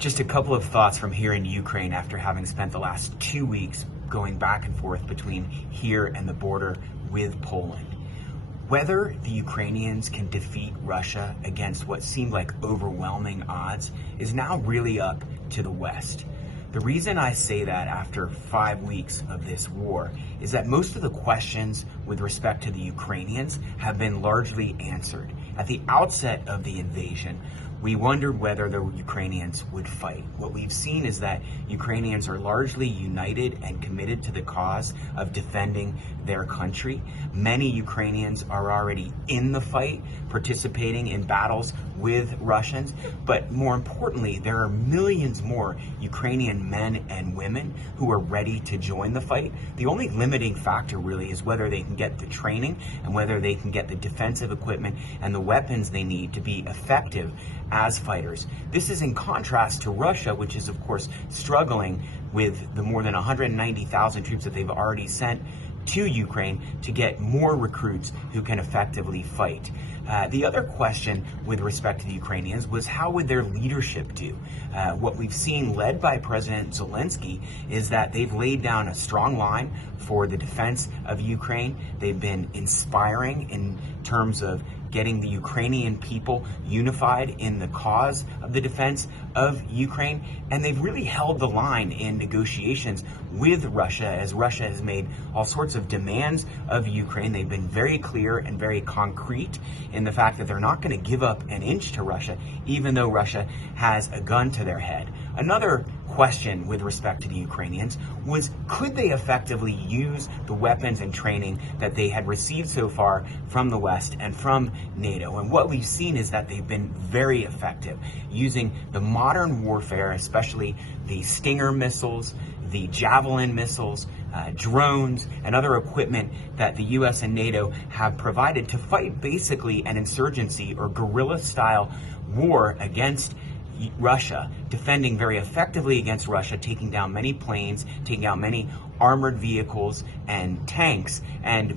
Just a couple of thoughts from here in Ukraine after having spent the last 2 weeks going back and forth between here and the border with Poland. Whether the Ukrainians can defeat Russia against what seemed like overwhelming odds is now really up to the West. The reason I say that after 5 weeks of this war is that most of the questions with respect to the Ukrainians have been largely answered. At the outset of the invasion, we wondered whether the Ukrainians would fight. What we've seen is that Ukrainians are largely united and committed to the cause of defending their country. Many Ukrainians are already in the fight, participating in battles with Russians. But more importantly, there are millions more Ukrainian men and women who are ready to join the fight. The only limiting factor really is whether they can get the training and whether they can get the defensive equipment and the weapons they need to be effective as fighters. This is in contrast to Russia, which is of course struggling with the more than 190,000 troops that they've already sent to Ukraine to get more recruits who can effectively fight. The other question with respect to the Ukrainians was how would their leadership do? What we've seen led by President Zelensky is that they've laid down a strong line for the defense of Ukraine. They've been inspiring in terms of getting the Ukrainian people unified in the cause of the defense of Ukraine. And they've really held the line in negotiations with Russia as Russia has made all sorts of demands of Ukraine. They've been very clear and very concrete in the fact that they're not going to give up an inch to Russia, even though Russia has a gun to their head. Another question with respect to the Ukrainians was, could they effectively use the weapons and training that they had received so far from the West and from NATO? And what we've seen is that they've been very effective using the modern warfare, especially the Stinger missiles, the Javelin missiles, drones, and other equipment that the US and NATO have provided to fight basically an insurgency or guerrilla-style war against Russia, defending very effectively against Russia, taking down many planes, taking out many armored vehicles and tanks, and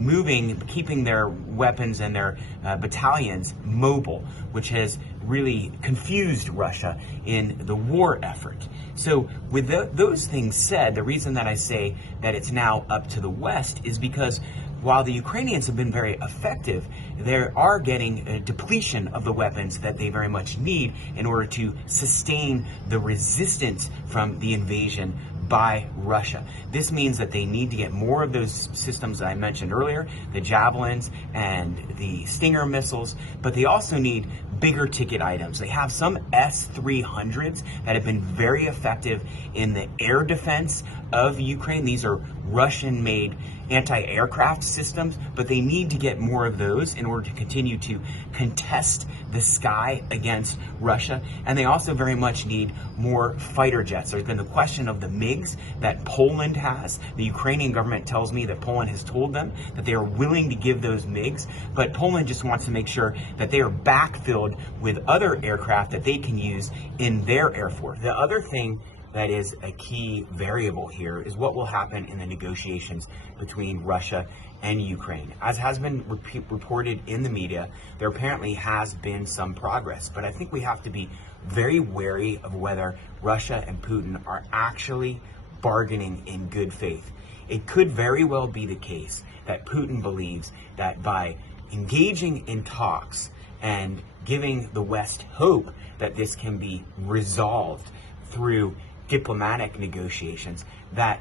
keeping their weapons and their battalions mobile, which has really confused Russia in the war effort. So with those things said, the reason that I say that it's now up to the West is because while the Ukrainians have been very effective, they are getting a depletion of the weapons that they very much need in order to sustain the resistance from the invasion by Russia. This means that they need to get more of those systems that I mentioned earlier, the Javelins and the Stinger missiles, but they also need bigger ticket items. They have some S-300s that have been very effective in the air defense of Ukraine. These are Russian-made anti-aircraft systems, but they need to get more of those in order to continue to contest the sky against Russia. And they also very much need more fighter jets. There's been the question of the MiGs that Poland has. The Ukrainian government tells me that Poland has told them that they are willing to give those MiGs, but Poland just wants to make sure that they are backfilled with other aircraft that they can use in their air force. The other thing that is a key variable here is what will happen in the negotiations between Russia and Ukraine. As has been reported in the media, there apparently has been some progress, but I think we have to be very wary of whether Russia and Putin are actually bargaining in good faith. It could very well be the case that Putin believes that by engaging in talks and giving the West hope that this can be resolved through diplomatic negotiations, that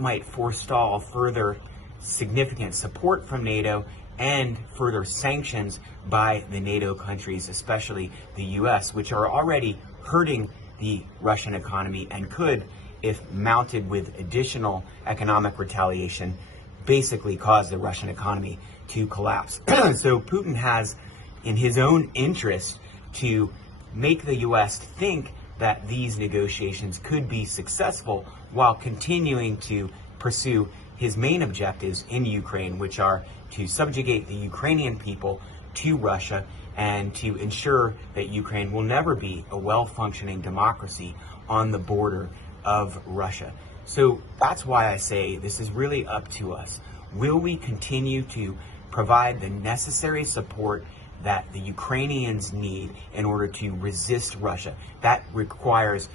might forestall further significant support from NATO and further sanctions by the NATO countries, especially the US, which are already hurting the Russian economy and could, if mounted with additional economic retaliation, basically cause the Russian economy to collapse. So Putin has in his own interest to make the US think that these negotiations could be successful while continuing to pursue his main objectives in Ukraine, which are to subjugate the Ukrainian people to Russia and to ensure that Ukraine will never be a well-functioning democracy on the border of Russia. So that's why I say this is really up to us. Will we continue to provide the necessary support that the Ukrainians need in order to resist Russia. That requires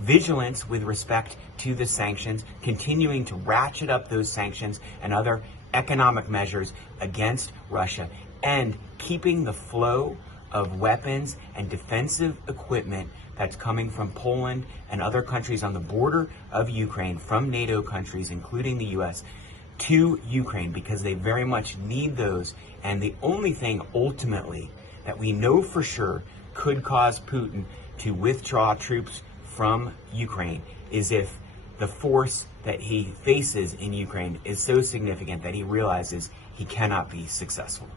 vigilance with respect to the sanctions, continuing to ratchet up those sanctions and other economic measures against Russia, and keeping the flow of weapons and defensive equipment that's coming from Poland and other countries on the border of Ukraine, from NATO countries, including the US, to Ukraine, because they very much need those. And the only thing ultimately that we know for sure could cause Putin to withdraw troops from Ukraine is if the force that he faces in Ukraine is so significant that he realizes he cannot be successful.